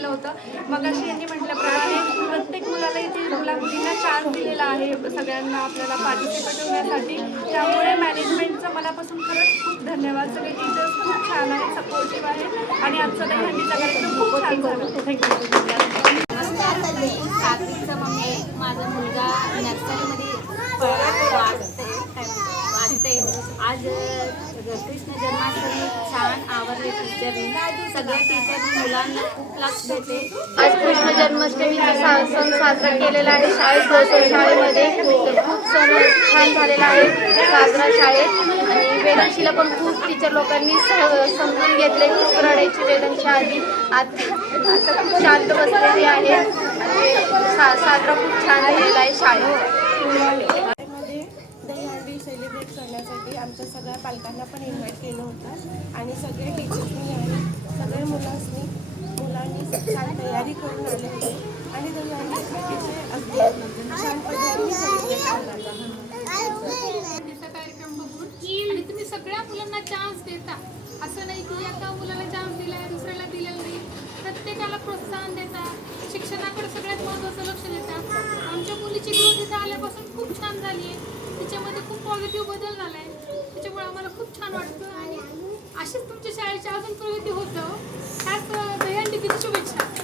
केलं होतं. मग अशी यांनी म्हटल्याप्रमाणे प्रत्येक मुलाला इथे मुलांना चान्स दिलेला आहे सगळ्यांना आपल्याला पार्टिसिपेट होण्यासाठी. त्यामुळे मॅनेजमेंटचं मनापासून खरंच खूप धन्यवाद. सगळे टीचर्स खूप छान आहेत, सपोर्टिव्ह आहेत आणि आजचा दहीहंडीचा कार्यक्रम खूप छान झाला. थँक्यू. सात्विकचा मम्मी माझा मुलगा नर्सरीमध्ये वाचते. आज कृष्ण जन्माष्टमी छान आवडले टीचरनी. सगळ्या टीचरनी मुलांना खूप लक्ष देते. आज कृष्ण जन्माष्टमीचा सण साजरा केलेला आहे शाळेमध्ये. खूप सण छान झालेला आहे साजरा शाळेत. आणि वेदांशीला पण खूप टीचर लोकांनी समजून घेतले. खूप रडायची वेदांशी आधी, आता खूप शांत बसलेली आहे आणि साजरा खूप छान झालेला आहे शाळेत. दहीहंडी सेलिब्रेट करण्यासाठी आमच्या सगळ्या पालकांना पण इन्व्हाइट केलं होतं आणि सगळे टीचर्सनी आणि सगळ्या मुलांनी छान तयारी करून आले होते आणि दहीहंडी अतिशय अगदी छान पद्धतीने सेलिब्रेट हंडीचा कार्यक्रम बघून आणि तुम्ही सगळ्या मुलांना चान्स देता. असं नाही की एका मुलाला चान्स दिला आहे दुसऱ्याला दिलेला नाही. प्रत्येकाला प्रोत्साहन देता, शिक्षणाकडे सगळ्यात महत्त्वाचं लक्ष देता. आमच्या मुलीची ग्रोथ इथं आल्यापासून खूप छान झाली आहे. तिच्यामध्ये खूप पॉझिटिव्ह बदल झाला आहे. त्याच्यामुळे आम्हाला खूप छान वाटतं आणि अशीच तुमच्या शाळेची अजून प्रगती होतं. ह्याच दहीहंडीची शुभेच्छा.